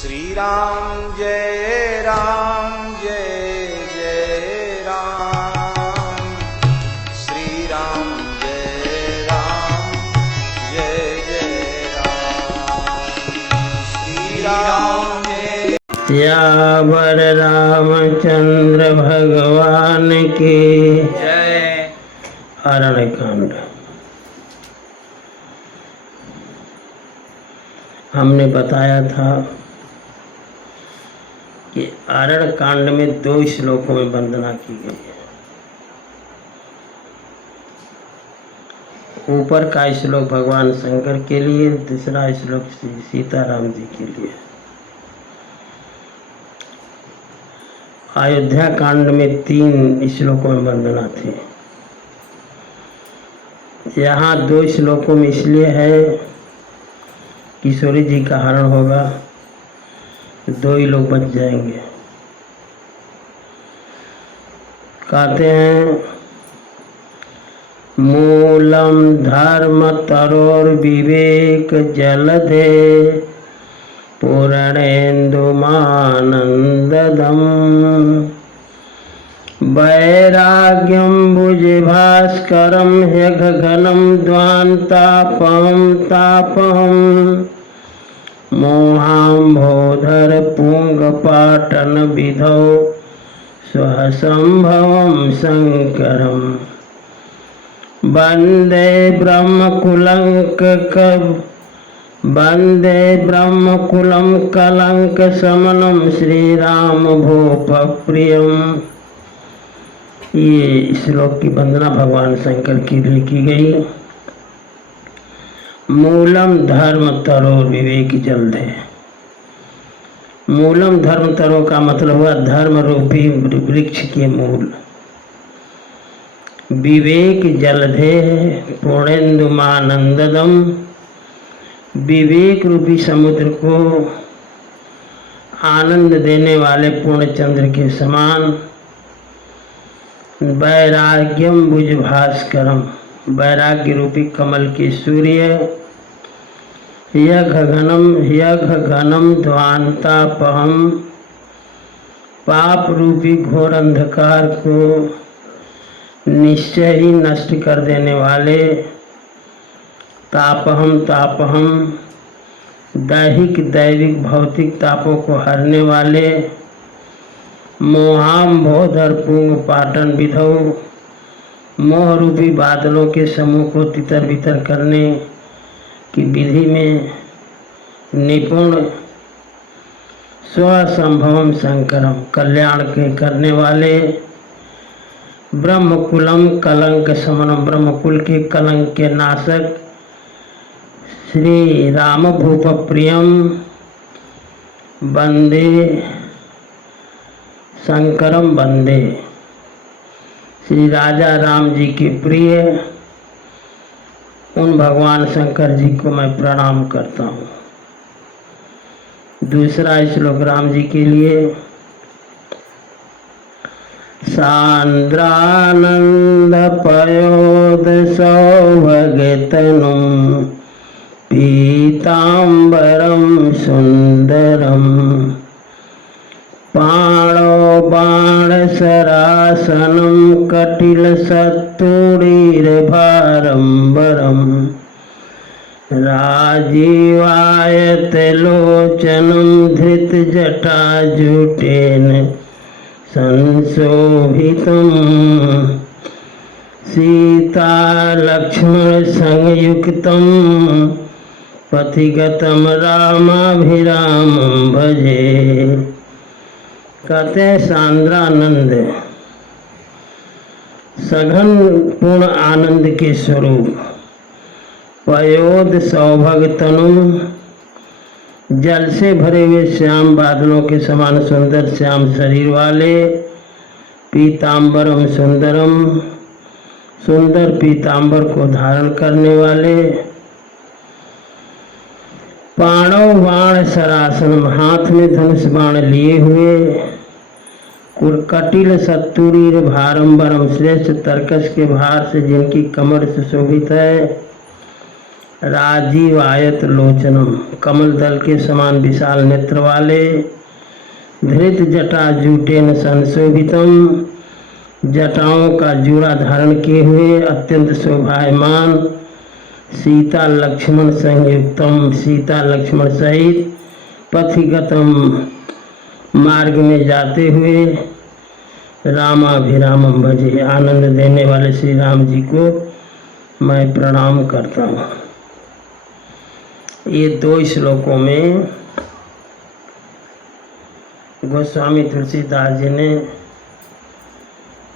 श्री राम जय जय राम, श्री राम जय जय राम, श्री राम जय। यावर रामचंद्र भगवान की जय। अरण्यकांड। हमने बताया था कि अरण्य कांड में 2 श्लोकों में वंदना की गई है। ऊपर का श्लोक भगवान शंकर के लिए, दूसरा श्लोक श्री सीताराम जी के लिए। अयोध्या कांड में 3 श्लोकों में वंदना थी। यहाँ 2 श्लोकों में इसलिए है किशोरी जी का हरण होगा, 2 ही लोग बच जाएंगे। कहते हैं मूलम धर्म तरोर विवेक जलधे पूर्णेन्दुमानंददम वैराग्यम भुजभास्करम ह्यघघनम ध्वान्तापहं तापहं मोहाम्भोधर पुंगपाटन विधौ स्वसंभवं शंकरम वंदे ब्रह्मकुलं कलंक समनम श्रीराम भूप प्रियम। ये श्लोक की वंदना भगवान शंकर के लिए की गई। मूलम धर्म तरो विवेक जलधे। मूलम धर्म तरो का मतलब हुआ धर्म रूपी वृक्ष के मूल। विवेक जलधे पूर्णेन्दुमानंददम। विवेक रूपी समुद्र को आनंद देने वाले पूर्ण चंद्र के समान। वैराग्यम भुजभास्करम। वैराग्य रूपी कमल के सूर्य। यघघनम ध्वान्तापहं। पाप रूपी घोर अंधकार को निश्चय ही नष्ट कर देने वाले। तापहम दैविक भौतिक तापों को हरने वाले। मोहाम्भोधर पुंग पाटन विधौ। मोह रूपी बादलों के समूह को तितर बितर करने की विधि में निपुण। स्वसंभवम शंकरम। कल्याण के करने वाले। ब्रह्मकुलम कलंक समनम। ब्रह्मकुल के कलंक के नाशक श्री राम भूप प्रियम। वंदे शंकरम वंदे। श्री राजा राम जी के प्रिय उन भगवान शंकर जी को मैं प्रणाम करता हूँ। दूसरा श्लोक राम जी के लिए। सांद्रानंद पयोद सौभगतनुम पीतांबरम सुंदरम पाणो बाण सरासनम कटिल सत्तुरीर भारंबरम राजीवायत लोचनम धृत जटाजुटेन संशोभितम सीता लक्ष्मण संयुक्तम पथिगतम रामाभिरामं भजे। कहते हैं सांद्रानंद सघन पूर्ण आनंद के स्वरूप। पयोद सौभग तनु। जल से भरे हुए श्याम बादलों के समान सुंदर श्याम शरीर वाले। पीतांबरम सुंदरम। सुंदर पीतांबर को धारण करने वाले। पाणव बाण सरासन। हाथ में धनुष बाण लिए हुए। कुरकटिल सत्तुरीर भारंबरम। श्रेष्ठ तरकस के भार से जिनकी कमर सुशोभित है। राजीव आयत लोचनम, कमल दल के समान विशाल नेत्र वाले, धृत जटा जूटेन संशोभितम, जटाओं का जूड़ा धारण किए हुए अत्यंत शोभायमान, सीता लक्ष्मण संयुक्तम, सीता लक्ष्मण सहित पथिगतम, मार्ग में जाते हुए, रामाभिरामम भजे, आनंद देने वाले श्री राम जी को मैं प्रणाम करता हूँ। ये 2 श्लोकों में गोस्वामी तुलसीदास जी ने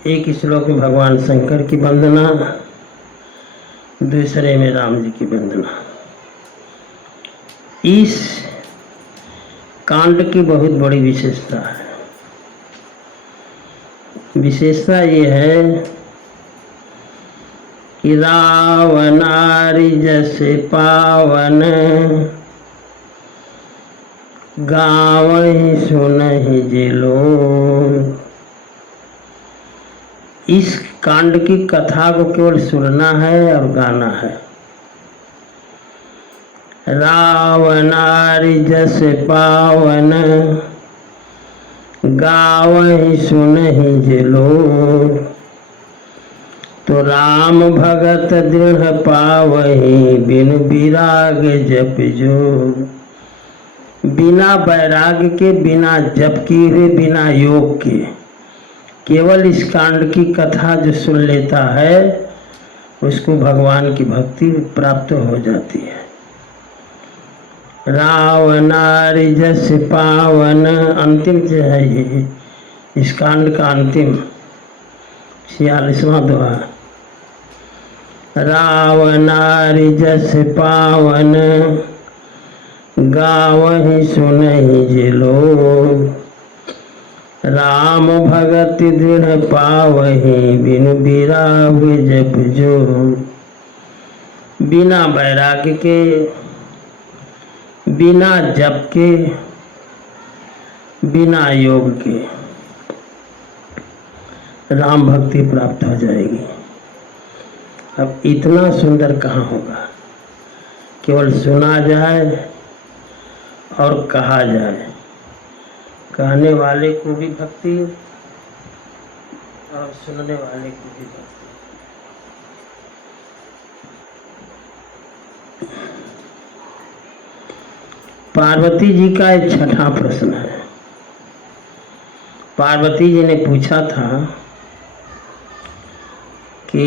एक श्लोक में भगवान शंकर की वंदना, दूसरे में राम जी की वंदना। इस कांड की बहुत बड़ी विशेषता है। विशेषता ये है कि रावणारि जैसे पावन, गावहि सुनहि जे लोग। इस कांड की कथा को केवल सुनना है और गाना है। रावणारि जैसे पावन, गावहि सुनहि जे लोग। तो राम भगत दृढ़ पावहि, बिन विराग जप जोग। बिना वैराग के, बिना जप किए हुए, बिना योग के, केवल इस कांड की कथा जो सुन लेता है उसको भगवान की भक्ति प्राप्त हो जाती है। रावणारि जस पावन, अंतिम जो है ये इस कांड का अंतिम 46वां दोहा। रावणारि जस पावन, गावहि सुनहि जे लोग। राम भगत दृढ़ पावहि, बिन विराग जप जोग। बिना वैराग्य के, बिना जप के, बिना योग के राम भक्ति प्राप्त हो जाएगी। अब इतना सुंदर कहाँ होगा, केवल सुना जाए और कहा जाए। कहने वाले को भी भक्ति और सुनने वाले को भी भक्ति। पार्वती जी का एक 6वां प्रश्न है। पार्वती जी ने पूछा था कि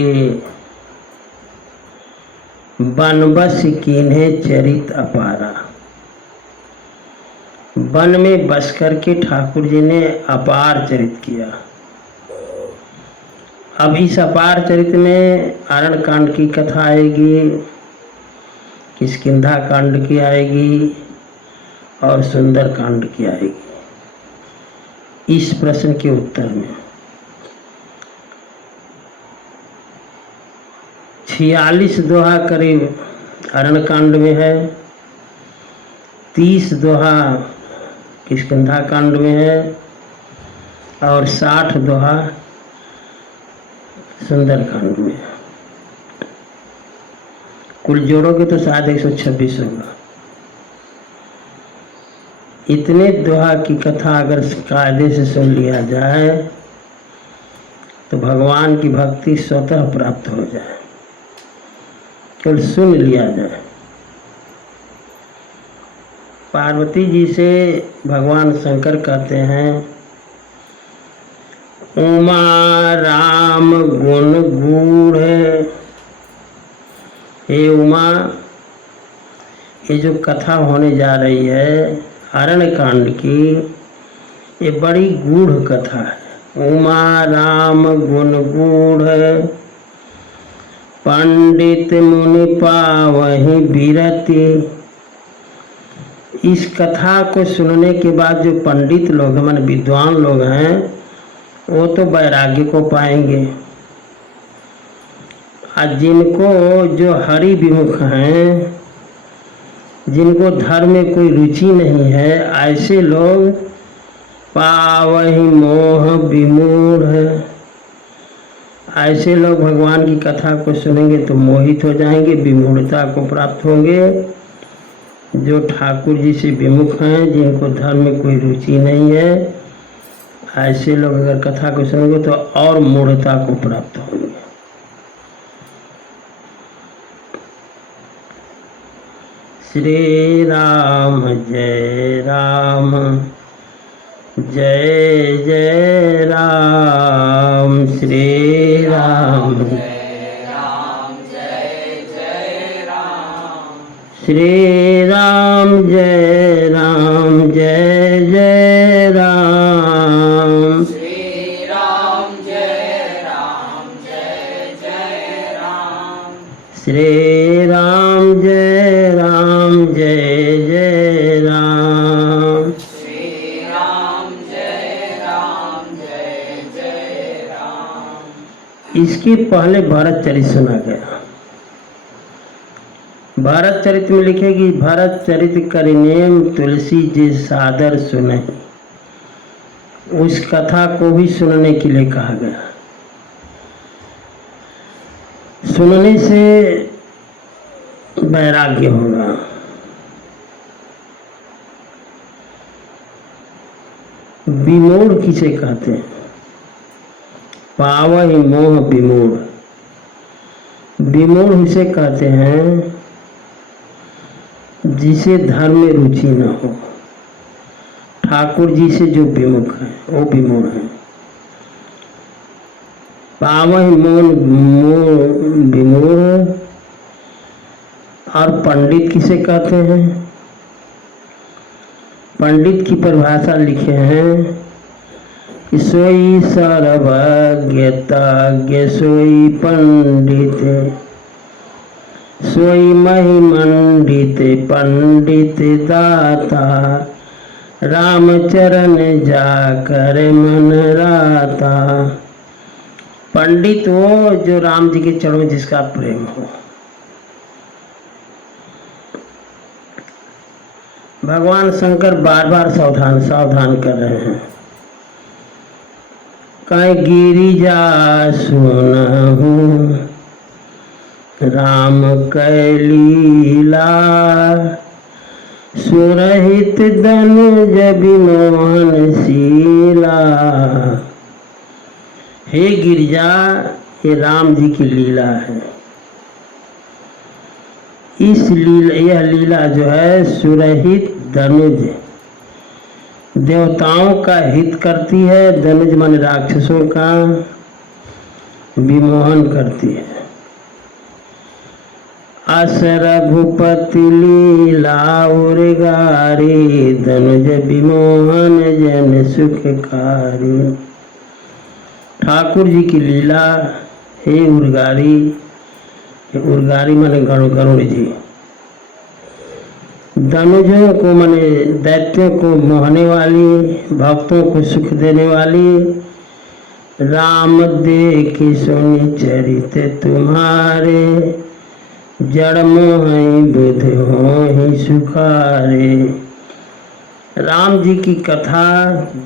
बनबस कीन्हे चरित अपारा। वन में बस करके ठाकुर जी ने अपार चरित किया। अब इस अपार चरित में अरण्य कांड की कथा आएगी, किष्किंधा कांड की आएगी और सुंदर कांड की आएगी। इस प्रश्न के उत्तर में 46 दोहा करीब अरण्य कांड में है, 30 दोहा किष्किंधा कांड में है और 60 दोहा सुंदर कांड में है। कुल जोड़ोगे तो शायद 126 होगा। इतने दोहा की कथा अगर कायदे से सुन लिया जाए तो भगवान की भक्ति स्वतः प्राप्त हो जाए, केवल सुन लिया जाए। पार्वती जी से भगवान शंकर कहते हैं, उमा राम गुण गूढ़। हे उमा, ये जो कथा होने जा रही है अरण्य कांड की, ये बड़ी गूढ़ कथा है। उमा राम गुण गूढ़, पंडित मुनि पावहि बिरति। इस कथा को सुनने के बाद जो पंडित लोग माने विद्वान लोग हैं वो तो वैराग्य को पाएंगे, और जिनको जो हरि विमुख हैं, जिनको धर्म में कोई रुचि नहीं है, ऐसे लोग पावहि मोह विमूढ़, ऐसे लोग भगवान की कथा को सुनेंगे तो मोहित हो जाएंगे, विमूढ़ता को प्राप्त होंगे। जो ठाकुर जी से विमुख हैं, जिनको धर्म में कोई रुचि नहीं है, ऐसे लोग अगर कथा को सुनेंगे तो और मूढ़ता को प्राप्त होंगे। श्री राम जय राम, जय जय राम। श्री राम जय राम, जय जय राम। श्री राम जय राम, जय जय राम। श्री राम, जय राम, जय जय राम। श्री राम जय राम, जय जय राम। श्री राम, जय राम, जय जय राम। इसके पहले भरत चरित सुना गया। भरत चरित में लिखे कि भरत चरित करिनेम तुलसी जी सादर सुने। उस कथा को भी सुनने के लिए कहा गया। सुनने से वैराग्य होगा। विमूढ़ किसे कहते हैं? पावहि मोह विमूढ़। विमूढ़ उसे कहते हैं जिसे धर्म में रुचि न हो। ठाकुर जी से जो विमुख है वो विमूढ़ है। पावहि मोह विमूढ़। और पंडित किसे कहते हैं? पंडित की परिभाषा लिखे हैं कि सोई सर्वज्ञ सोई पंडित, सोई महिमंडित पंडित दाता, रामचरण जाकर मन राता। पंडित वो जो राम जी के चरणों में जिसका प्रेम हो। भगवान शंकर बार बार सावधान कर रहे हैं। कहीं गिरिजा सुनहु राम कैलीला, सुरहित धनुज विमोहन शीला। हे गिरिजा, ये राम जी की लीला है। इस लीला, यह लीला जो है सुरहित धनुज, देवताओं का हित करती है। धनुज माने राक्षसों का विमोहन करती है। अस रघुपति लीला उर्गारी, धनुज विमोहन जन सुखकारी। ठाकुर जी की लीला हे उर्गारी। उर्गारी माने गरुड़ जी। धनुजों को माने दैत्यों को मोहने वाली, भक्तों को सुख देने वाली। राम देखी सुनी चरित तुम्हारे, जड़ मोहि बुध होहि सुखारे। राम जी की कथा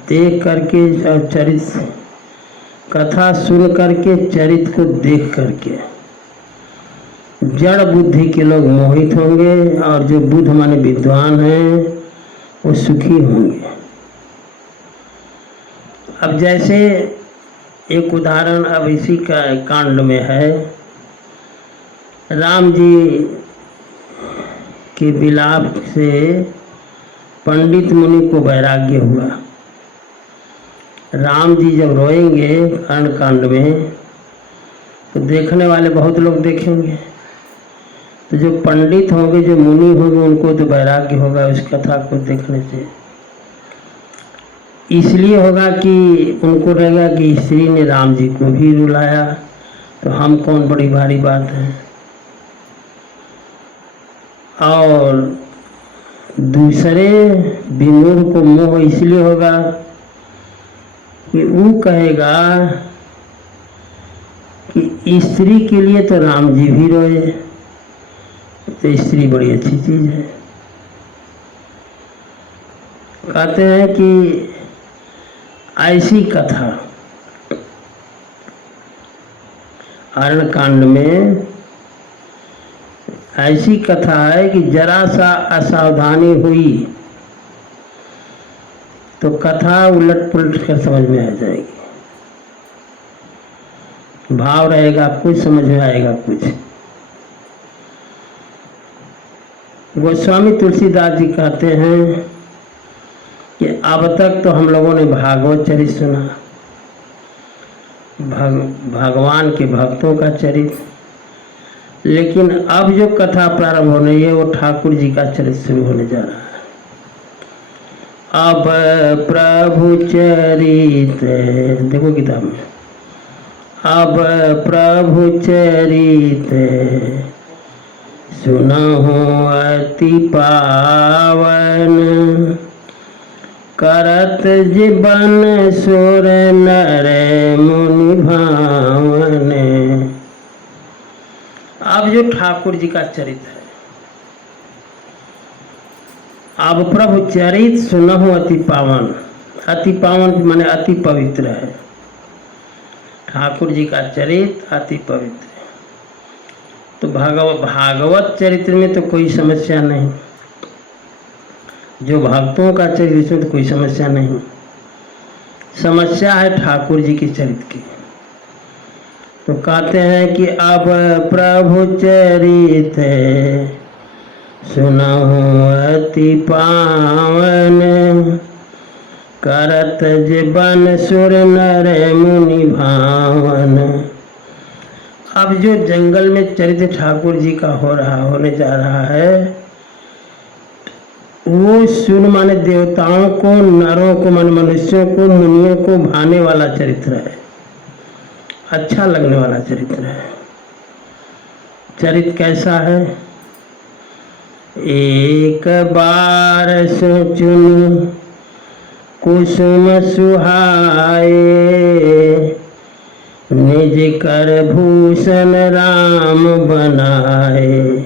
देख करके और चरित कथा सुन करके, चरित को देख करके जड़ बुद्धि के लोग मोहित होंगे और जो बुद्ध माने विद्वान हैं वो सुखी होंगे। अब जैसे एक उदाहरण अब इसी का कांड में है। राम जी के विलाप से पंडित मुनि को वैराग्य हुआ। राम जी जब रोएंगे कांड में तो देखने वाले बहुत लोग देखेंगे। तो जो पंडित होंगे, जो मुनि होंगे, उनको तो वैराग्य होगा उस कथा को देखने से। इसलिए होगा कि उनको रहेगा कि स्त्री ने राम जी को भी रुलाया तो हम कौन बड़ी भारी बात है। और दूसरे विमूढ़ को मोह इसलिए होगा कि वो कहेगा कि स्त्री के लिए तो राम जी भी रोए, तो स्त्री बड़ी अच्छी चीज है। कहते हैं कि ऐसी कथा अरण्य कांड में ऐसी कथा है कि जरा सा असावधानी हुई तो कथा उलट पुलट कर समझ में आ जाएगी। भाव रहेगा कुछ, समझ में आएगा कुछ। गोस्वामी तुलसीदास जी कहते हैं कि अब तक तो हम लोगों ने भागवत चरित सुना, भगवान के भक्तों का चरित्र, लेकिन अब जो कथा प्रारंभ होने है वो ठाकुर जी का चरित्र शुरू होने जा रहा है। अब प्रभु चरित, देखो किताब में, अब प्रभु चरित सुनहु अति पावन, करत जीवन सुर नर मुनि भावन। अब जो ठाकुर जी का चरित्र है, अब प्रभु चरित सुनहु अति पावन। अति पावन माने अति पवित्र है। ठाकुर जी का चरित्र अति पवित्र है। तो भागवत चरित्र में तो कोई समस्या नहीं, जो भक्तों का चरित्र इसमें तो कोई समस्या नहीं। समस्या है ठाकुर जी के चरित्र की। तो कहते हैं कि अब प्रभु चरित सुनहु अति पावन, करत जीवन सुर नर मुनि भावन। अब जो जंगल में चरित्र ठाकुर जी का होने जा रहा है, वो सुन माने देवताओं को, नरों को माने मनुष्यों को, मुनियों को भाने वाला चरित्र है, अच्छा लगने वाला चरित्र है। चरित्र कैसा है? एक बार सोचुन कुसुम सुहाए, निज कर भूषण राम बनाए।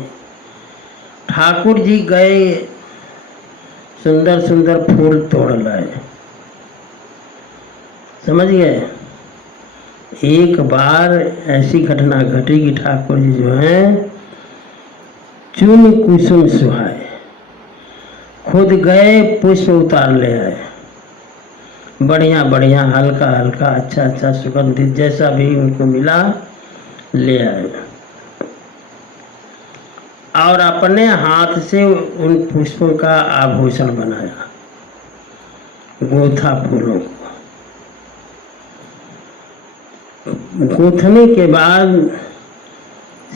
ठाकुर जी गए, सुंदर सुंदर फूल तोड़ लाए, समझ गए। एक बार ऐसी घटना घटी कि ठाकुर जी जो हैं चुन कुसुम सुहाए, खुद गए पुष्प उतार ले आए, बढ़िया बढ़िया, हल्का हल्का, अच्छा अच्छा, सुगंधित, जैसा भी उनको मिला ले आए, और अपने हाथ से उन पुष्पों का आभूषण बनाया, गोथा फूलों को। गूंथने के बाद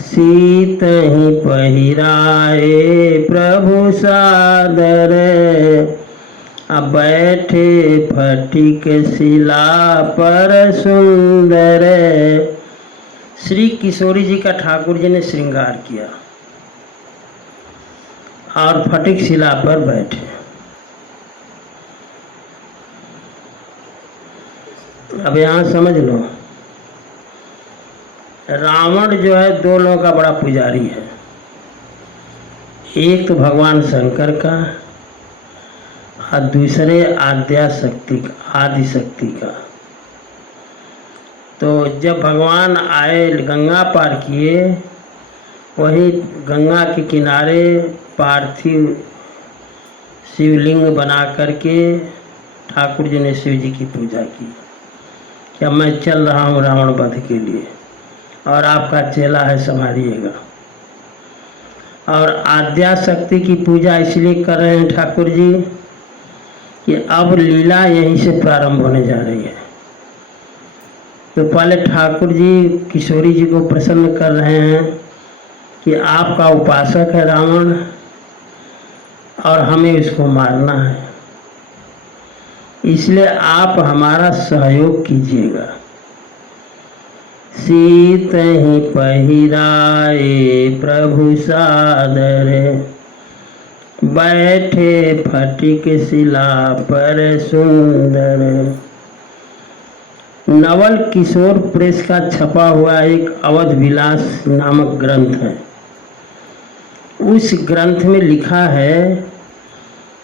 सीत ही पहिराए प्रभु सादर, अब बैठे फटिक शिला पर सुंदर। श्री किशोरी जी का ठाकुर जी ने श्रृंगार किया और फटिक शिला पर बैठे। अब यहाँ समझ लो, रावण जो है दो लोगों का बड़ा पुजारी है। एक तो भगवान शंकर का और दूसरे आदि शक्ति का। तो जब भगवान आए, गंगा पार किए, वहीं गंगा के किनारे पार्थिव शिवलिंग बना करके ठाकुर जी ने शिव जी की पूजा की कि अब मैं चल रहा हूँ रावण वध के लिए और आपका चेला है, संभालिएगा। और आद्या शक्ति की पूजा इसलिए कर रहे हैं ठाकुर जी कि अब लीला यहीं से प्रारंभ होने जा रही है। तो पहले ठाकुर जी किशोरी जी को प्रसन्न कर रहे हैं कि आपका उपासक है रावण और हमें इसको मारना है, इसलिए आप हमारा सहयोग कीजिएगा। सीत ही पहिराए प्रभु सादर, बैठे फटिक शिला पर सुंदर। नवल किशोर प्रेस का छपा हुआ एक अवध विलास नामक ग्रंथ है। उस ग्रंथ में लिखा है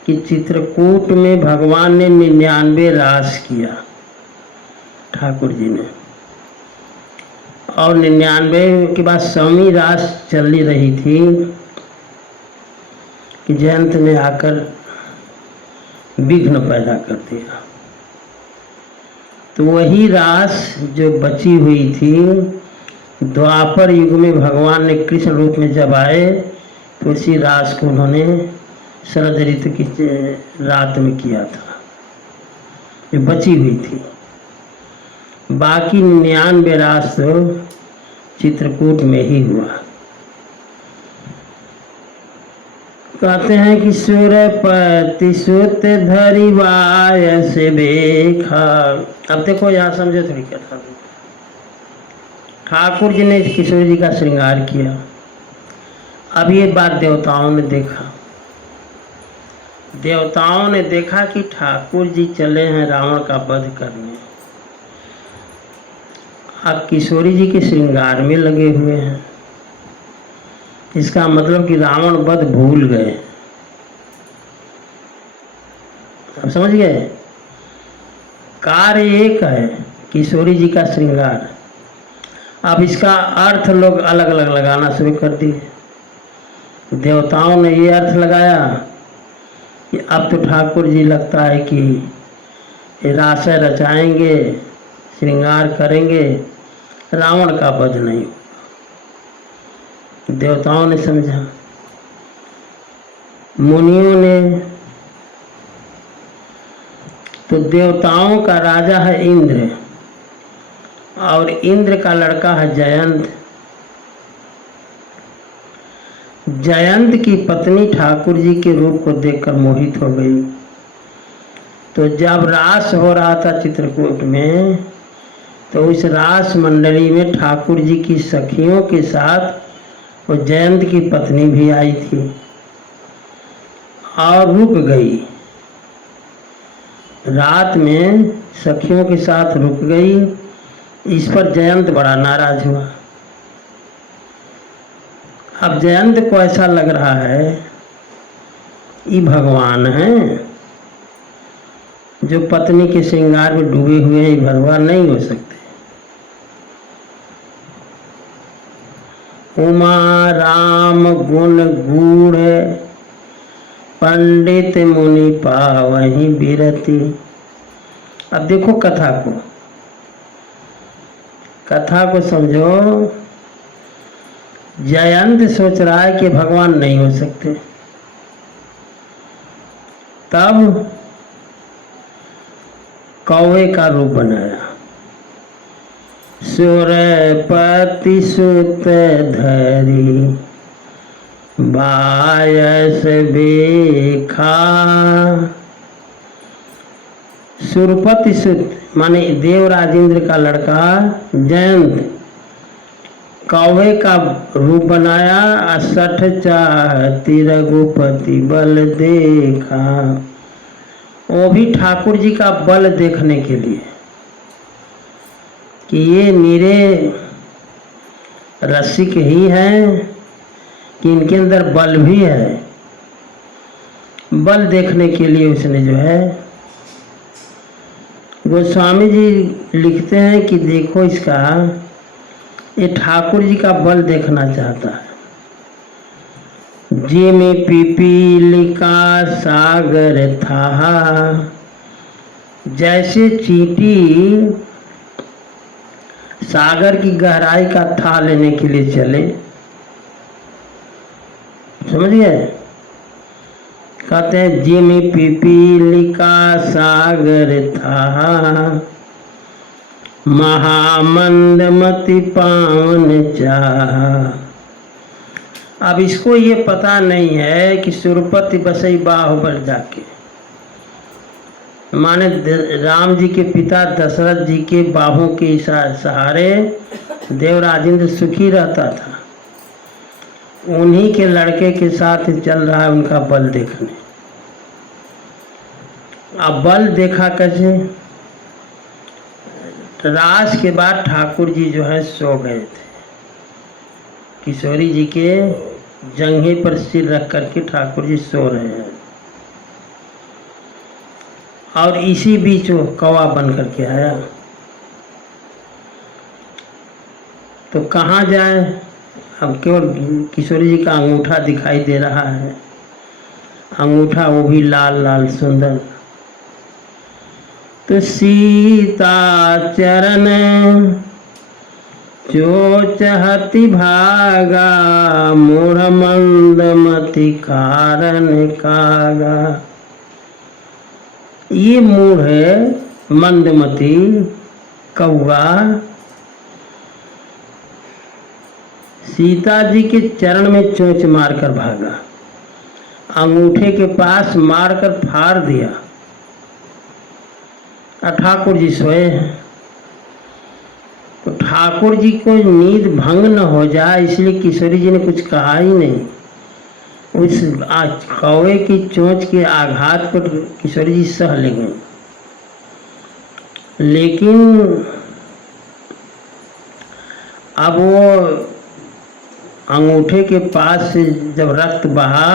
कि चित्रकूट में भगवान ने 99 रास किया ठाकुर जी ने, और 99 के बाद 100वीं रास चल रही थी कि जयंत ने आकर विघ्न पैदा कर दिया। तो वही रास जो बची हुई थी, द्वापर युग में भगवान ने कृष्ण रूप में जब आए तो उसी रास को उन्होंने शरद ऋतु की रात में किया था, जो बची हुई थी। बाकी 99 रास तो चित्रकूट में ही हुआ। कहते हैं कि सुरपति सुत धरिवाय से देखा। अब देखो यहाँ समझो थोड़ी कथा। ठाकुर जी ने किशोर जी का श्रृंगार किया। अब ये बात देवताओं ने देखा। देवताओं ने देखा कि ठाकुर जी चले हैं रावण का वध करने, अब किशोरी जी के श्रृंगार में लगे हुए हैं। इसका मतलब कि रावण वध भूल गए। अब समझ गए? कार्य एक है, किशोरी जी का श्रृंगार। अब इसका अर्थ लोग अलग अलग लगाना शुरू कर दिए। देवताओं ने ये अर्थ लगाया कि अब तो ठाकुर जी लगता है कि रास रचाएंगे, श्रृंगार करेंगे, रावण का वध नहीं। देवताओं ने समझा। मुनियों ने, तो देवताओं का राजा है इंद्र और इंद्र का लड़का है जयंत। जयंत की पत्नी ठाकुर जी के रूप को देखकर मोहित हो गई। तो जब रास हो रहा था चित्रकूट में, तो उस रास मंडली में ठाकुर जी की सखियों के साथ वो जयंत की पत्नी भी आई थी और रुक गई। रात में सखियों के साथ रुक गई। इस पर जयंत बड़ा नाराज हुआ। अब जयंत को ऐसा लग रहा है ये भगवान हैं, जो पत्नी के श्रृंगार में डूबे हुए हैं, ये भगवान नहीं हो सकते। उमा राम गुण गूढ़ पंडित मुनि पावहीं बिरति। अब देखो कथा को समझो। जयंत सोच रहा है कि भगवान नहीं हो सकते। तब कौवे का रूप बनाया। सुरपति सुत धरि बायस बेखा। सुरपति सुत माने देवराज इंद्र का लड़का जयंत कौवे का रूप बनाया। 60 चाहति रघुपति बल देखा। वो भी ठाकुर जी का बल देखने के लिए कि ये निरे रसिक ही हैं कि इनके अंदर बल भी है। बल देखने के लिए उसने जो है, गोस्वामी जी लिखते हैं कि देखो इसका, ये ठाकुर जी का बल देखना चाहता है। जे में पिपीलिका सागर था। जैसे चींटी सागर की गहराई का था लेने के लिए चले, समझ गए? कहते हैं जे में पिपीलिका सागर था, महामंदमति पावन चाहा। अब इसको ये पता नहीं है कि सुरपति बसई बाहुबल जाके, माने राम जी के पिता दशरथ जी के बाहों के सहारे देवराज इंद्र सुखी रहता था। उन्हीं के लड़के के साथ चल रहा है उनका बल देखने। अब बल देखा कैसे? रास के बाद ठाकुर जी जो है सो गए थे। किशोरी जी के जंघे पर सिर रख करके ठाकुर जी सो रहे हैं और इसी बीच वो कौवा बन करके आया। तो कहाँ जाए? अब केवल किशोरी जी का अंगूठा दिखाई दे रहा है, अंगूठा वो भी लाल लाल सुंदर। तो सीता चरण जो चहति भागा, मूढ़ मंदमति कारण कागा। ये मूढ़ है मंदमती कौआ सीता जी के चरण में चोंच मारकर भागा, अंगूठे के पास मारकर फाड़ दिया। और ठाकुर जी सोए हैं। तो ठाकुर जी को नींद भंग न हो जाए इसलिए किशोरी जी ने कुछ कहा ही नहीं। उस कौवे की चोंच के आघात को किशोरी जी सह ले गए, लेकिन अब वो अंगूठे के पास से जब रक्त बहा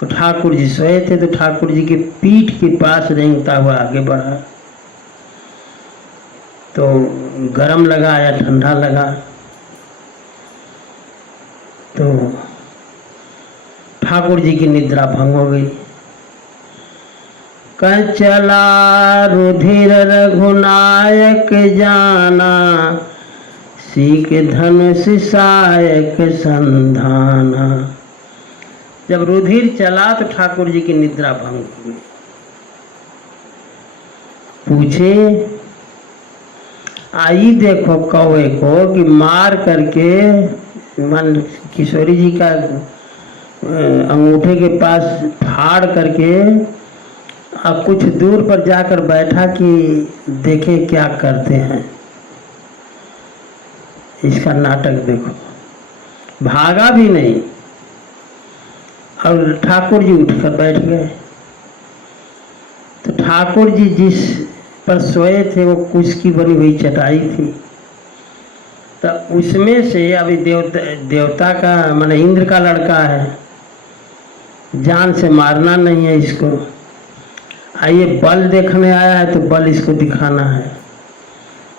तो ठाकुर जी सोए थे, तो ठाकुर जी के पीठ के पास रेंगता हुआ आगे बढ़ा। तो गरम लगा या ठंडा लगा, तो ठाकुर जी की निद्रा भंग हो गई। कंचला रुधिर रघुनायक जाना, सीख धनुष सायक संधाना। जब रुधिर चला तो ठाकुर जी की निद्रा भंग हो गई। पूछे आई देखो कौवे को कि मार करके मन किशोरी जी का अंगूठे के पास फाड़ करके अब कुछ दूर पर जाकर बैठा कि देखें क्या करते हैं। इसका नाटक देखो, भागा भी नहीं और ठाकुर जी उठकर बैठ गए। तो ठाकुर जी जिस पर सोए थे वो कुश की बनी हुई चटाई थी, तो उसमें से अभी देवता का माने इंद्र का लड़का है, जान से मारना नहीं है इसको। ये बल देखने आया है तो बल इसको दिखाना है।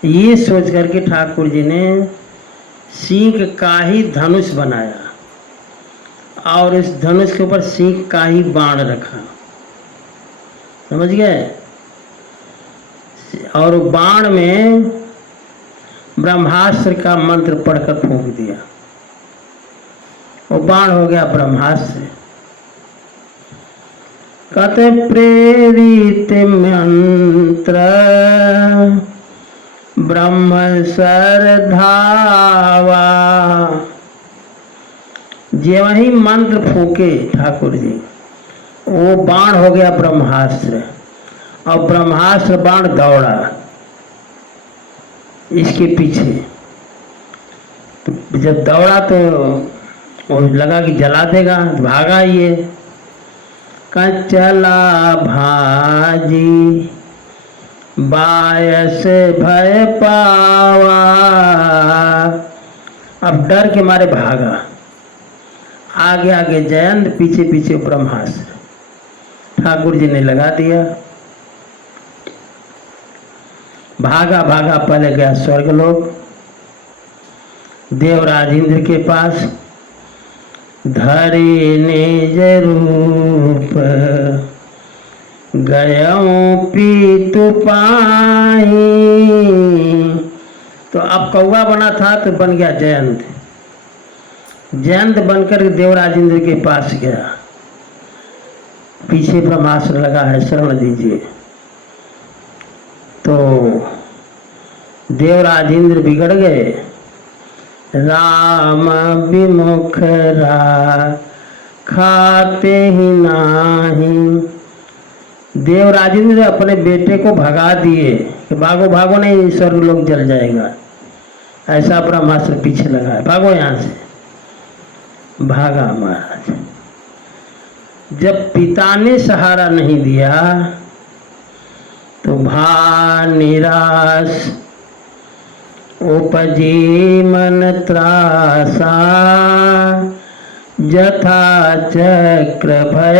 ये सोच करके ठाकुर जी ने सींग का ही धनुष बनाया और इस धनुष के ऊपर सींग का ही बाण रखा, समझ गए? और बाण में ब्रह्मास्त्र का मंत्र पढ़कर फूंक दिया, वो बाण हो गया ब्रह्मास्त्र। कहते प्रेरित मंत्र ब्रह्म सरधावा, जे वही मंत्र फूके ठाकुर जी, वो बाण हो गया ब्रह्मास्त्र और ब्रह्मास्त्र बाण दौड़ा इसके पीछे। तो जब दौड़ा तो वो लगा कि जला देगा, भागा ये। कंचला भाजी बायस भय पावा, अब डर के मारे भागा। आगे आगे जयंत, पीछे पीछे ब्रह्मास्त्र ठाकुर जी ने लगा दिया। भागा भागा पहले गया स्वर्गलोक, देवराज इंद्र के पास। धरे निज रूप गयों पीतु पाई, तो अब कौवा बना था तो बन गया जयंत। जयंत बनकर देवराज इंद्र के पास गया, पीछे ब्रह्मास्त्र लगा है, शरण दीजिए। तो देवराज इंद्र बिगड़ गए, राम विमुख खाते ही नाही। देवराज इंद्र अपने बेटे को भगा दिए कि भागो भागो, नहीं स्वर्ग लोग जल जाएगा। ऐसा ब्रह्मास्त्र पीछे लगा है, भागो यहाँ से। भागा महाराज। जब पिता ने सहारा नहीं दिया तो भा निराश उपजी मन त्रासा, जथा चक्र भय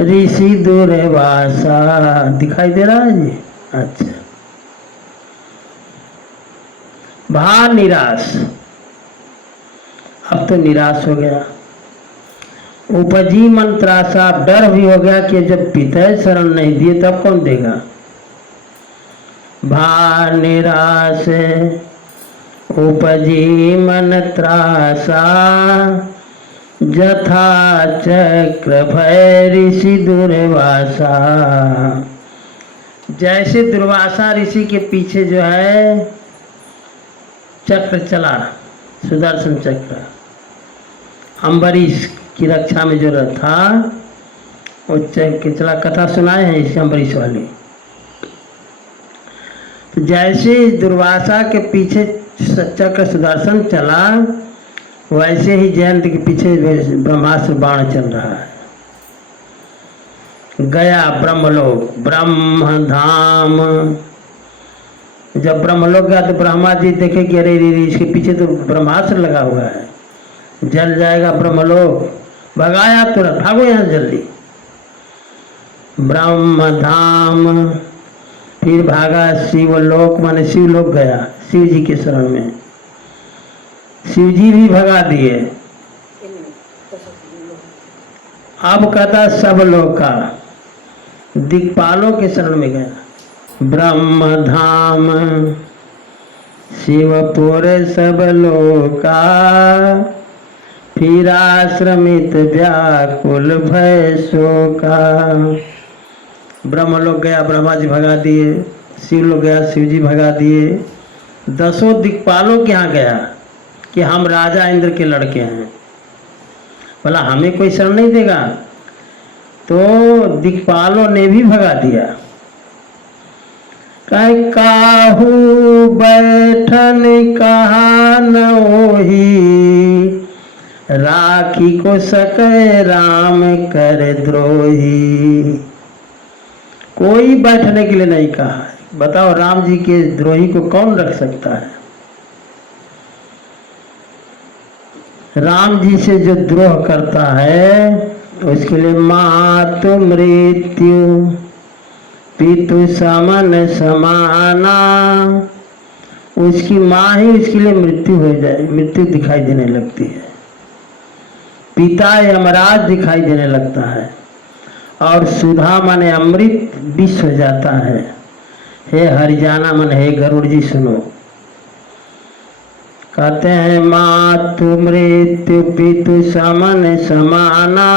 ऋषि दुर्वासा। दिखाई दे रहा है जी? अच्छा। भा निराश, अब तो निराश हो गया। उपजी मन त्रासा, डर भी हो गया कि जब पिता शरण नहीं दिए तब कौन देगा। भा निराश उपजी मन त्रासा, जथा चक्र भय ऋषि दुर्वासा। जैसे दुर्वासा ऋषि के पीछे जो है चक्र चला, सुदर्शन चक्र, अम्बरीश की रक्षा में जो था वो चक्र चला। कथा सुनाए हैं इस अम्बरीश वाली। तो जैसे दुर्वासा के पीछे चक्र सुदर्शन चला, वैसे ही जयंत के पीछे ब्रह्मास्त्र बाण चल रहा है। गया ब्रह्मलोक, ब्रह्म धाम। जब ब्रह्मलोक गया तो ब्रह्मा जी देखे कि अरे इसके पीछे तो ब्रह्मास्त्र लगा हुआ है, जल जाएगा ब्रह्मलोक। भगाया तुरंत, भागो यहाँ जल्दी। ब्रह्म धाम, फिर भागा शिवलोक, माने शिवलोक गया, शिव जी के शरण में। शिव जी भी भगा दिए। अब कहता सब लोग का, दिक्पालों के शरण में गया। ब्रह्म धाम शिवपुर सब लोका, फिर आश्रमित व्याकुल भय शोका। ब्रह्मलोक गया, ब्रह्मा जी भगा दिए। शिवलोक गया, शिव जी भगा दिए। 10 दिक्पालों के यहाँ गया कि हम राजा इंद्र के लड़के हैं, बोला हमें कोई शरण नहीं देगा, तो दिक्पालों ने भी भगा दिया। कहे काहू बैठन कहा न ओही, राखी को सके राम कर द्रोही। कोई बैठने के लिए नहीं कहा। बताओ राम जी के द्रोही को कौन रख सकता है। राम जी से जो द्रोह करता है उसके लिए मातु मृत्यु पितु समन समाना। उसकी माँ ही उसके लिए मृत्यु हो जाए, मृत्यु दिखाई देने लगती है। पिता यमराज दिखाई देने लगता है, और सुधा माने अमृत विष हो जाता है। हे हरिजाना मन, हे गरुड़ जी सुनो। कहते हैं मातु मृत्यु पितु समन समाना,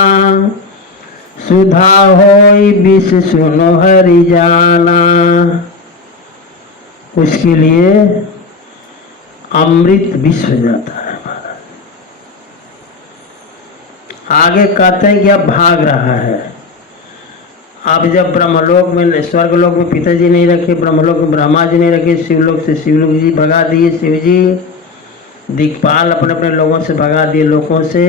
सुधा होई विष सुनो हरिजाना। उसके लिए अमृत विष हो जाता है। आगे कहते हैं कि अब भाग रहा है। अब जब ब्रह्मलोक में, स्वर्गलोक में पिताजी नहीं रखे, ब्रह्मलोक में ब्रह्मा जी नहीं रखे, शिवलोक से शिवलोक जी भगा दिए शिव जी, दिक्पाल अपने अपने लोगों से भगा दिए लोगों से।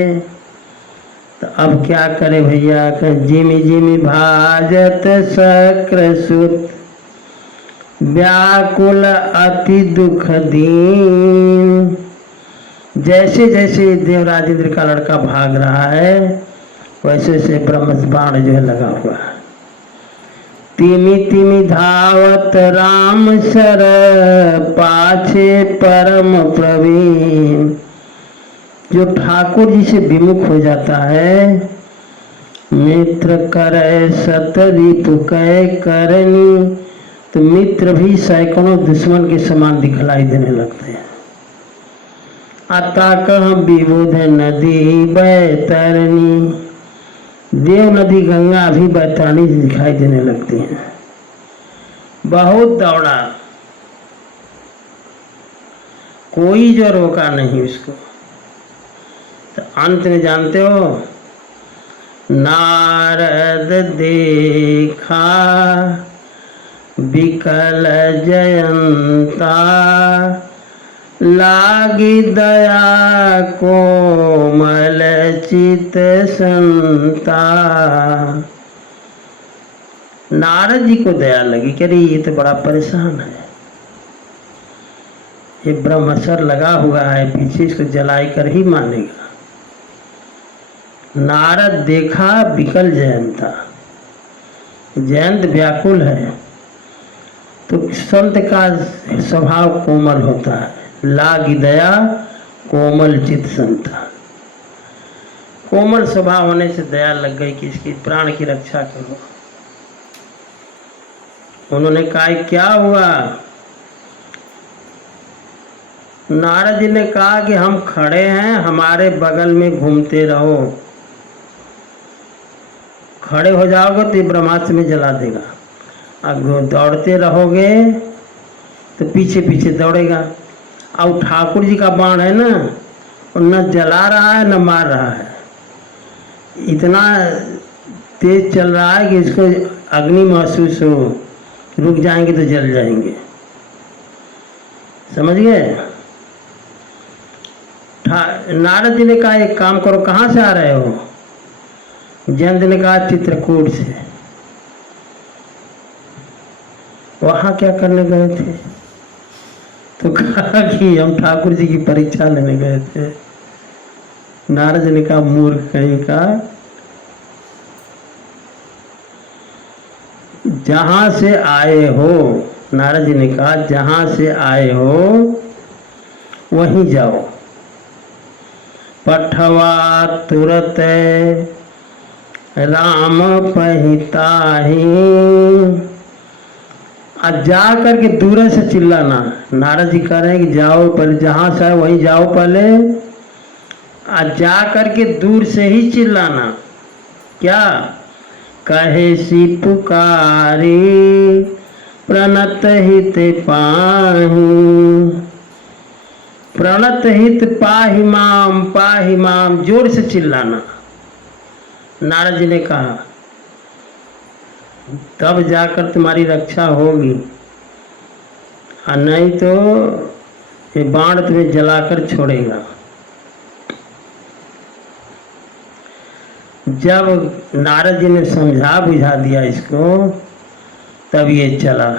तो अब क्या करे भैया। जिमि जिमि भाजत शक्र सुत, व्याकुल अति दुख दीन। जैसे जैसे देवराज इंद्र का लड़का भाग रहा है, वैसे वैसे ब्रह्म बाण जो है लगा हुआ है। तिमि तिमि धावत राम सर, पाछे परम प्रवीण। जो ठाकुर जी से विमुख हो जाता है, मित्र करे सत रिपु कै करनी, तो मित्र भी सैकड़ों दुश्मन के समान दिखलाई देने लगते हैं। अता कह विबुध नदी बैतरनी, देव नदी गंगा भी बैतरणी दिखाई देने लगती हैं। बहुत दौड़ा, कोई जो रोका नहीं उसको। तो अंत में जानते हो, नारद देखा विकल जयंता, लागी दया कोमल चित संता। नारद जी को दया लगी कि अरे ये तो बड़ा परेशान है, ये ब्रह्मसर लगा हुआ है पीछे, इसको जलाई कर ही मानेगा। नारद देखा विकल जयंता, जयंत व्याकुल है। तो संत का स्वभाव कोमल होता है, लागी दया कोमल चित संता। कोमल स्वभाव होने से दया लग गई कि इसकी प्राण की रक्षा करो। उन्होंने कहा क्या हुआ? नारद जी ने कहा कि हम खड़े हैं, हमारे बगल में घूमते रहो, खड़े हो जाओगे तो ये ब्रह्मास्त्र में जला देगा, और दौड़ते रहोगे तो पीछे पीछे दौड़ेगा। और ठाकुर जी का बाण है ना, वो न जला रहा है न मार रहा है, इतना तेज चल रहा है कि इसको अग्नि महसूस हो, रुक जाएंगे तो जल जाएंगे। समझ गए? नारद जी ने कहा एक काम करो, कहाँ से आ रहे हो? जयंत ने कहा चित्रकूट से। वहां क्या करने गए थे? तो कहा कि हम ठाकुर जी की परीक्षा लेने गए थे। नारद जी ने कहा मूर्ख कहीं का, जहां से आए हो, नारद जी ने कहा जहां से आए हो वहीं जाओ। पठवा तुरत राम पहिताही। आज जा करके दूर से चिल्लाना। नारद जी कह रहे हैं कि जाओ पहले, जहां से आए वहीं जाओ पहले, आज जा करके दूर से ही चिल्लाना। क्या? कहे सी पुकारी प्रणत हित पाही, प्रणत हित पाही माम, जोर से चिल्लाना। नारद जी ने कहा तब जाकर तुम्हारी रक्षा होगी, और नहीं तो ये बाण तुम्हें जलाकर छोड़ेगा। जब नारद जी ने समझा बुझा दिया इसको, तब ये चला।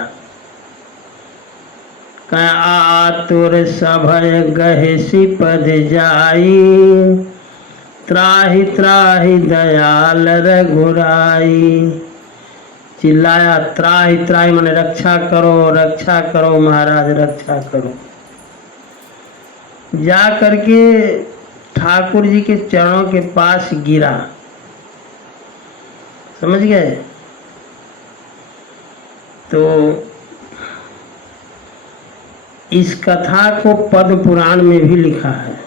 आतुर सभय गहेसी पद जाई, त्राहि त्राहि दयाल रघुराई। चिल्लाया त्राहि त्राहि माने रक्षा करो महाराज, रक्षा करो। जा करके ठाकुर जी के चरणों के पास गिरा। समझ गए? तो इस कथा को पद्म पुराण में भी लिखा है।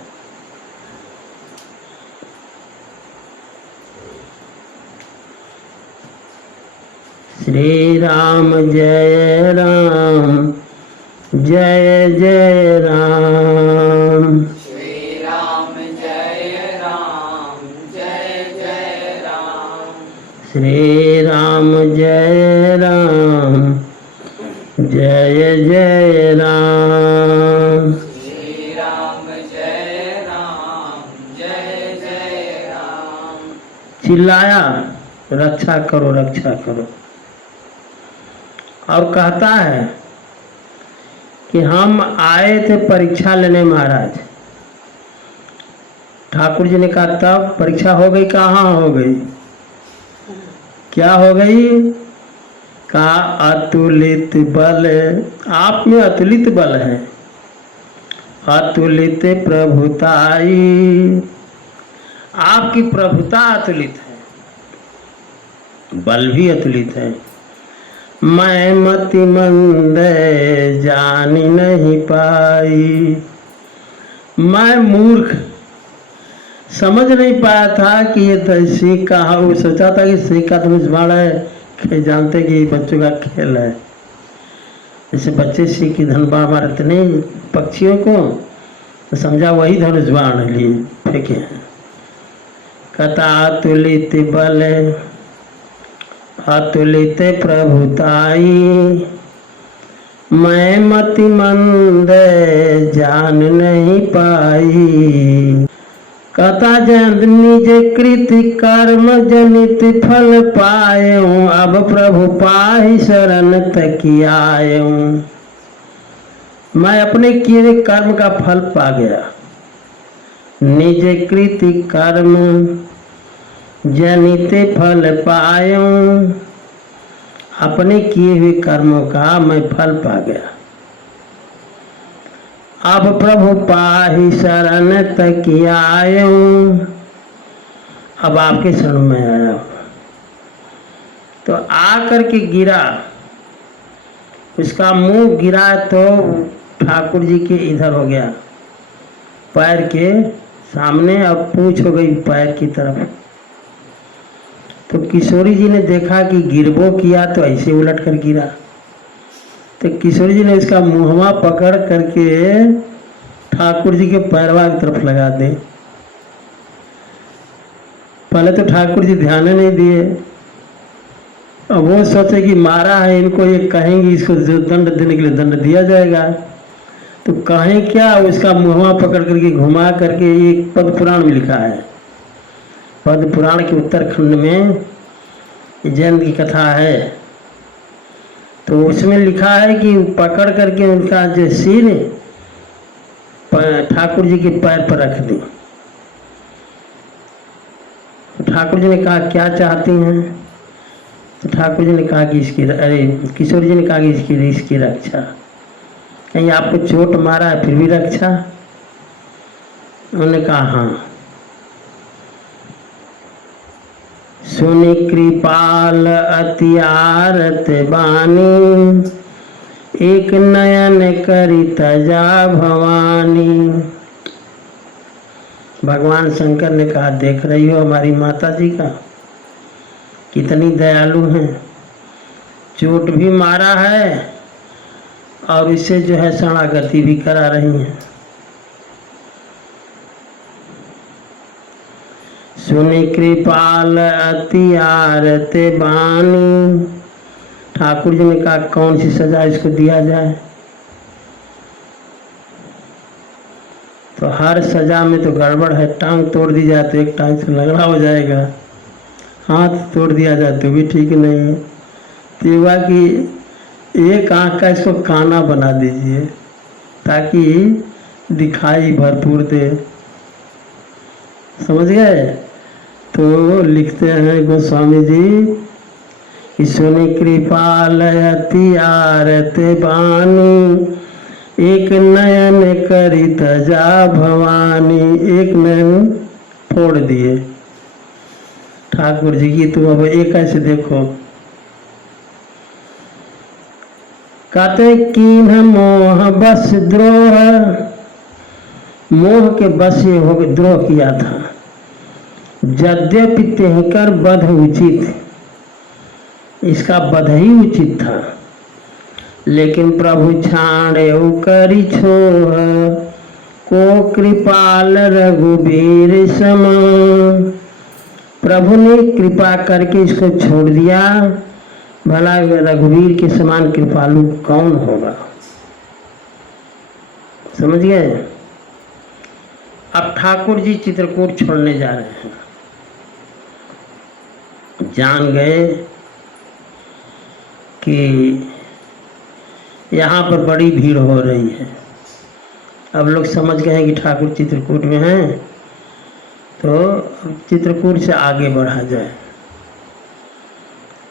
श्री राम जय राम, जय जय राम। श्री राम जय राम, जय जय राम। श्री राम जय राम, जय जय राम। श्री राम जय राम, जय जय राम। चिल्लाया रक्षा करो, रक्षा करो। और कहता है कि हम आए थे परीक्षा लेने महाराज। ठाकुर जी ने कहा तब परीक्षा हो गई? कहाँ हो गई? क्या हो गई? कहा अतुलित बल, आप में अतुलित बल है, अतुलित प्रभुताई, आपकी प्रभुता अतुलित है, बल भी अतुलित है। मैं मति मंद जान नहीं पाई, मैं मूर्ख समझ नहीं पाया था कि ये तो सिक्का, वो सोचा था कि सिक्का तो मिसबाड़ है, जानते कि बच्चों का खेल है, जैसे बच्चे सिक्के धनुष मारते नहीं पक्षियों को, तो समझा वही धनुष बाण लिए फेंके हैं। कथा अतुलित बल अतुलित प्रभुताई, मैं मति मंद जान नहीं पाई। कथा जन निज कृत कर्म जनित फल पायऊं, अब प्रभु पाहि शरण तकियाऊं। मैं अपने किए कर्म का फल पा गया। निज कृत कर्म जनित फल पायऊं, अपने किए हुए कर्मों का मैं फल पा गया। अब प्रभु पाहि शरण तक आयूं, अब आपके शरण में आया हूं। तो आकर के गिरा, उसका मुंह गिरा तो ठाकुर जी के इधर हो गया, पैर के सामने, अब पूंछ हो गई पैर की तरफ। तो किशोरी जी ने देखा कि गिरबो किया तो ऐसे उलट कर गिरा। तो किशोरी जी ने उसका मुंहवा पकड़ करके ठाकुर जी के पैरवा की तरफ लगा दे। पहले तो ठाकुर जी ध्यान नहीं दिए। अब वो सोचे कि मारा है इनको, ये कहेंगे इसको जो दंड देने के लिए दंड दिया जाएगा, तो कहें क्या, उसका मुंहवा पकड़ करके घुमा करके, एक पद्म पुराण में लिखा है, पद्म पुराण के उत्तरखंड में जैन की कथा है। तो उसमें लिखा है कि पकड़ करके उनका जो सिर ठाकुर जी के पैर पर रख दी। तो ठाकुर जी ने कहा क्या चाहती हैं? तो ठाकुर जी ने कहा कि किशोर जी ने कहा कि इसकी रक्षा। कहीं आपको चोट मारा है फिर भी रक्षा? उन्होंने कहा हाँ। सुनि कृपाल अति आरत बानी, एक नयन करी तजा भवानी। भगवान शंकर ने कहा देख रही हो हमारी माता जी का कितनी दयालु हैं, चोट भी मारा है और इससे जो है शरणागति भी करा रही हैं। सुनि कृपाल अति आरत बानी। ठाकुर जी ने कहा कौन सी सजा इसको दिया जाए? तो हर सजा में तो गड़बड़ है, टांग तोड़ दी जाए तो एक टांग से लगड़ा हो जाएगा, हाथ तोड़ दिया जाए तो भी ठीक नहीं है। तो ये हुआ कि एक आँख का इसको काना बना दीजिए ताकि दिखाई भरपूर दे। समझ गए? तो लिखते हैं गोस्वामी जी कि सुनि कृपाल अति आरत बानी, एक नयन करी तजा भवानी। एक नयन फोड़ दिए ठाकुर जी की। तुम अब एक ऐसे देखो। कहते कीन्ह मोह बस द्रोह, मोह के बस ये हो द्रोह किया था। यद्यपि तेहकर बध उचित, इसका बध ही उचित था, लेकिन प्रभु छाड़े करी छोह, को कृपाल रघुबीर सम। प्रभु ने कृपा करके इसको छोड़ दिया। भला रघुवीर के समान कृपालु कौन होगा? समझ गए? अब ठाकुर जी चित्रकूट छोड़ने जा रहे हैं। जान गए कि यहाँ पर बड़ी भीड़ हो रही है। अब लोग समझ गए हैं कि ठाकुर चित्रकूट में हैं, तो चित्रकूट से आगे बढ़ा जाए।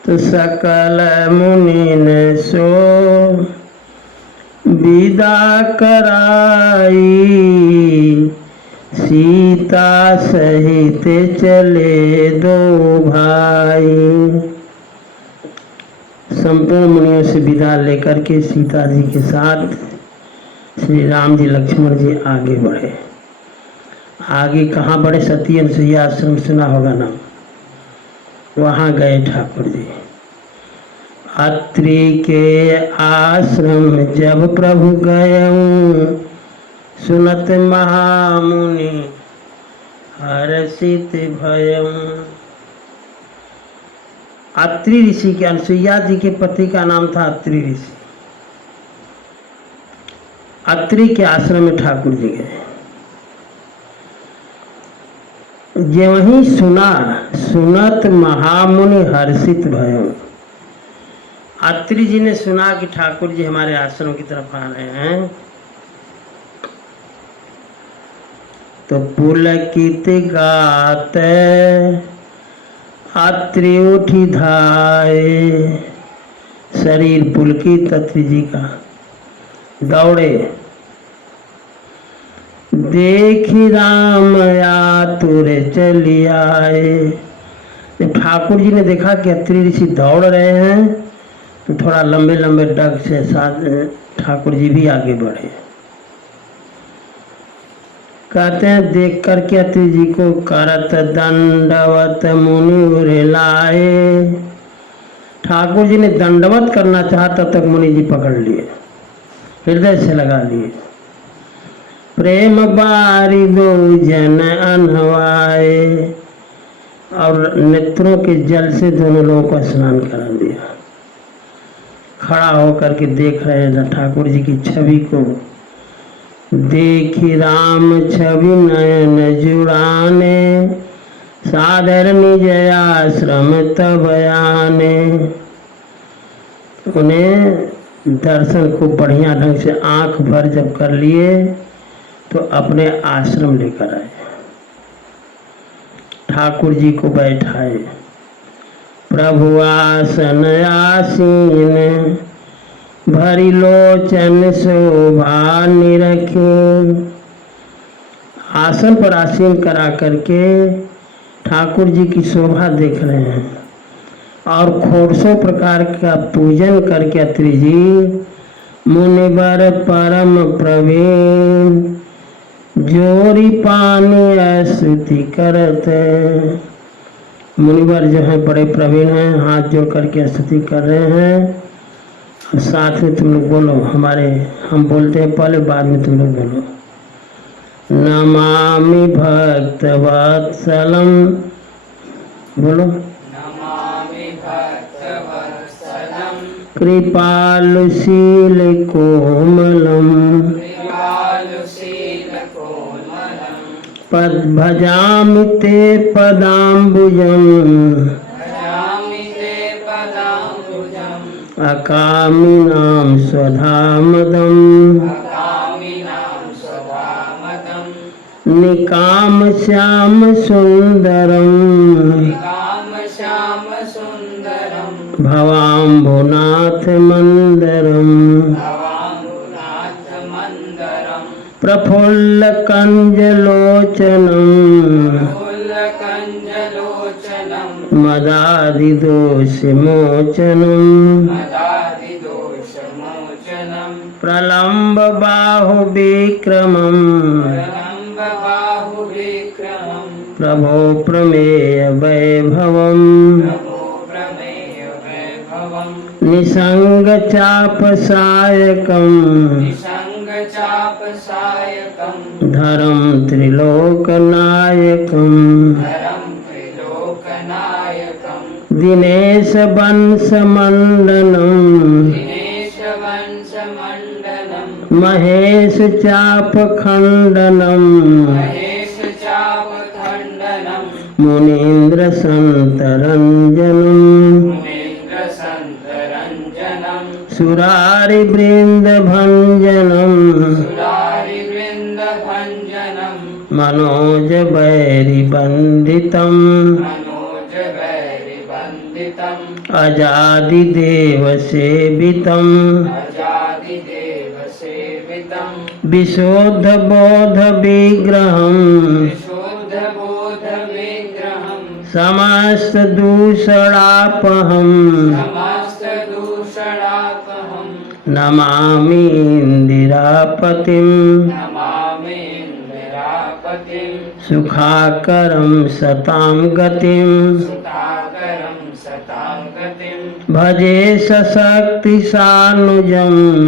तो सकल मुनि ने सो विदा कराई, सीता सहित चले दो भाई। संपूर्ण मुनियों से विदा लेकर के सीता जी के साथ श्री राम जी लक्ष्मण जी आगे बढ़े। आगे कहाँ बढ़े? सती अनुसुईया आश्रम सुना होगा नाम, वहाँ गए ठाकुर जी। अत्रि के आश्रम जब प्रभु गए, सुनत महामुनि हर्षित भयं। अत्रि ऋषि के, अनुसुईया जी के पति का नाम था अत्रि ऋषि। अत्रि के आश्रम में ठाकुर जी गए। ये वही सुना, सुनत महामुनि हर्षित भयं। अत्रि जी ने सुना कि ठाकुर जी हमारे आश्रम की तरफ आ रहे हैं, तो पुलकित गात अत्रि उठी धाये। शरीर पुलकित अत्रि जी का, दौड़े देखी राम आतुर चली आए। जब ठाकुर जी ने देखा कि अत्रि ऋषि दौड़ रहे हैं तो थोड़ा लंबे लंबे डग से साथ ठाकुर जी भी आगे बढ़े। कहते हैं देख करके अत्रि जी को करत दंडवत मुनि लाए। ठाकुर जी ने दंडवत करना चाहा तब तक मुनि जी पकड़ लिए, हृदय से लगा लिए। प्रेम बारी दो जन अनहवाए, और नेत्रों के जल से दोनों लोगों को स्नान करा दिया। खड़ा होकर के देख रहे हैं ठाकुर जी की छवि को। देखी राम छवि नयन जुड़ाने, सादर निज आश्रम तब आने। उन्हें दर्शन को बढ़िया ढंग से आंख भर जब कर लिए तो अपने आश्रम लेकर आए, ठाकुर जी को बैठाए। प्रभु आसन आसीन, भरी लोचन शोभा निरखी। आसन पर आसीन करा करके ठाकुर जी की शोभा देख रहे हैं और खोरसों प्रकार का पूजन करके अत्रि जी मुनिवर परम प्रवीण, जोरी पानी स्तुति करते। मुनिवर जो है बड़े प्रवीण हैं, हाथ जोड़ करके स्तुति कर रहे हैं। और साथ में तुम लोग बोलो, हमारे हम बोलते हैं पहले, बाद में तुम लोग बोलो। नमामि भक्त वत्सलम, बोलो। नमामि भक्त वत्सलम, कृपालुशील कोमलम, कृपालुशील कोमलम, पद भजामि ते पदाम्बुजम, भजामि ते पदाम्बुजम, अकामिनां स्वधामदम, अकामिनां स्वधामदं, निकाम श्याम सुंदरम, निकाम श्याम सुंदरम, भवाम्बुनाथ मंदरम, भवाम्बुनाथ मंदरम, प्रफुल्ल कंजलोचनम, फुल्लकञ्जलोचनं, मदादिदोषमोचनम, मदादिदोषमोचनं, प्रलम्ब बाहुविक्रमं, प्रलम्बबाहुविक्रमं, प्रभो प्रमेय वैभवम्, प्रभो प्रमेय वैभवं, निसंग चापसायकम्, निसङ्गचापसायकं, धरम त्रिलोकनायकम्, धरं त्रिलोकनायकं, दिनेश वंशमण्डनम्, दिनेशवंशमण्डनं, महेश चापखण्डनम्, महेशचापखण्डनं, मुनीन्द्र सन्तरञ्जनम्, मुनीन्द्रसन्तरञ्जनं, सुरारिवृन्दभञ्जनम्, सुरारिवृन्दभञ्जनं, मनोजवैरिवन्दितम्, मनोजवैरिवन्दितम्, अजादिदेवसेवितम्, अजादिदेवसेवितं, विशुद्धबोधविग्रहम्, विशुद्धबोधविग्रहं, समस्तदूषणापहम्, समस्तदूषणापहं, नमामि इन्दिरापतिम्, नमामि इन्दिरापतिं, सुखाकरं सतां गतिम्, सुताकरं सतां गतिं, भजे सशक्तिसानुजम्,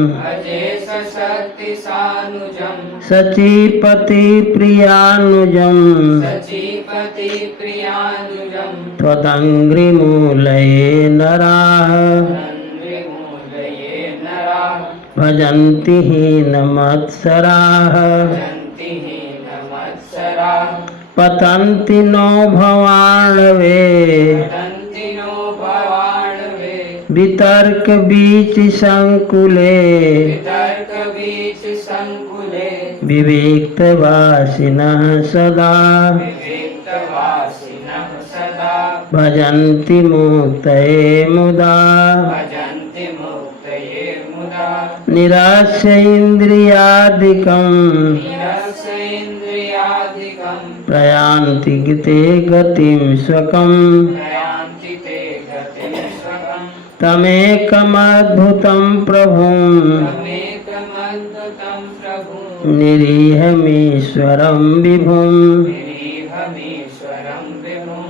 भजे सशक्तिसानुजं, सचीपतिप्रियानुजम्, सचीपतिप्रियानुजं, त्वदङ्घ्रिमूलये नराः, नन्द्रिमूलये नराः, भजन्ति हीनमत्सराः, भजन्ति हीनमत्सराः, पतन्ति नो भवाणवे, पतन्ति नो भवाणवे, वितर्क बीच संकुले, वितर्कबीज संकुले, विविक्तवासिनः सदा, विविक्तवासिनः सदा, भजन्ति मुक्तये मुदा, भजन्ति मुक्तये मुदा, निरास्य इन्द्रियादिकम्, निरस्य प्रयान्ति ते गतिं स्वकम् प्रयान्ति ते गतिं स्वकम् तमेकमद्भुतं प्रभुम् तमेकमद्भुतं प्रभुं निरीहमीश्वरं विभुम् निरीहमीश्वरं विभुं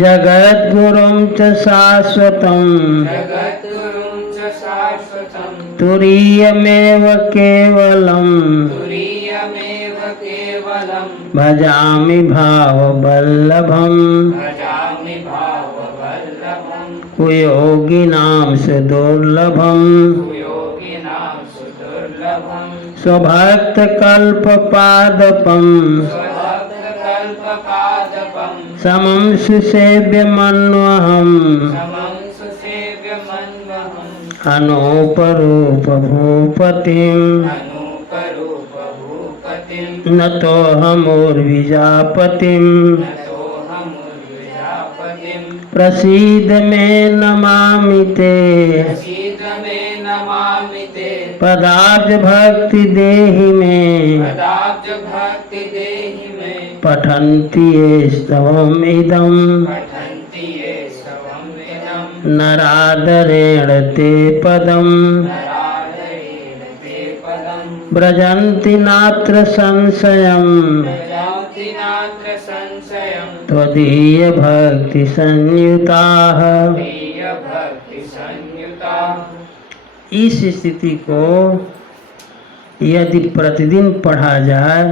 जगद्गुरुं च शाश्वतम् जगद्गुरुं च शाश्वतं तुरीयमेव केवलम् तुरीयमेव केवलं भजामि भाववल्लभम् भजामि भाववल्लभं कुयोगिनां सुदुर्लभम् योगिनां सुदुर्लभं स्वभक्तकल्पपादपम् स्वभक्तकल्पपादपं समं सुसेव्यमन्वहम् समं सुसेव्यमन्वहम् अनूपरूपभूपतिम् अनूपरूपभूपतिं नतोऽहमूर्विजापतिम् नतोऽहमुर्विजापतिं प्रसीद मे नमामि ते प्रसीद मे नमामि ते पदाब्ज भक्ति देहि मे पदाब्ज भक्ति देहि मे पठन्ति ये स्तवम् इदम् पठन्ति ये स्तवम् इदं नरादरेण ते पदम् नरादरेण ते पदं व्रजन्ति नात्र संशयम् प्रजाति नात्र संशयं त्वदीय भक्ति संयुताः। प्रिय भक्ति संयुता इस स्थिति को यदि प्रतिदिन पढ़ा जाए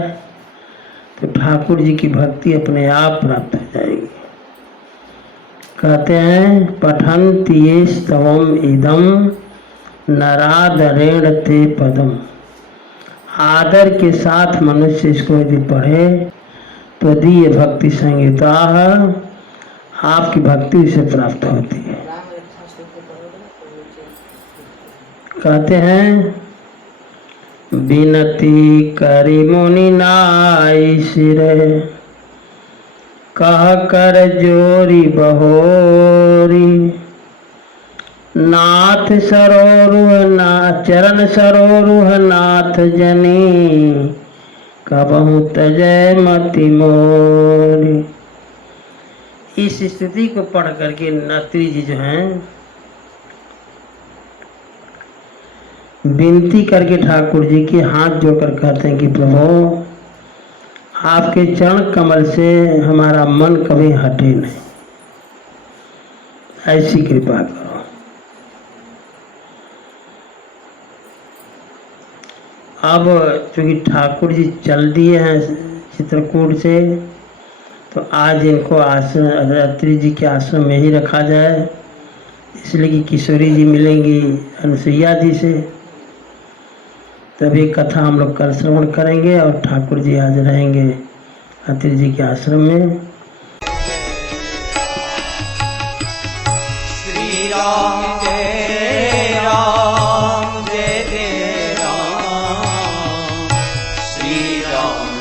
तो ठाकुर जी की भक्ति अपने आप प्राप्त हो जाएगी। कहते हैं पठन्ति ये स्तवम् इदम् नरादरेण ते पदम। आदर के साथ मनुष्य इसको यदि पढ़े तो दीय भक्ति संहिता आपकी भक्ति उसे प्राप्त होती है। कहते हैं बिनती करी मुनि नाई सिरे कह कर जोरी बहोरी नाथ सरोरुह ना चरण सरोरुह नाथ जनी कबहु तजय मति मोरी। इस स्थिति को पढ़ करके नत्री जी जो हैं विनती करके ठाकुर जी के हाथ जोड़कर कहते हैं कि प्रभु आपके चरण कमल से हमारा मन कभी हटे नहीं, ऐसी कृपा करो। अब चूंकि ठाकुर जी चल दिए हैं चित्रकूट से तो आज इनको आश्रम अत्रि जी के आश्रम में ही रखा जाए, इसलिए कि किशोरी जी मिलेंगी अनुसुईया जी से। तभी कथा हम लोग कल श्रवण करेंगे और ठाकुर जी आज रहेंगे अत्रि जी के आश्रम में। श्री राम जय राम जय जय राम श्री राम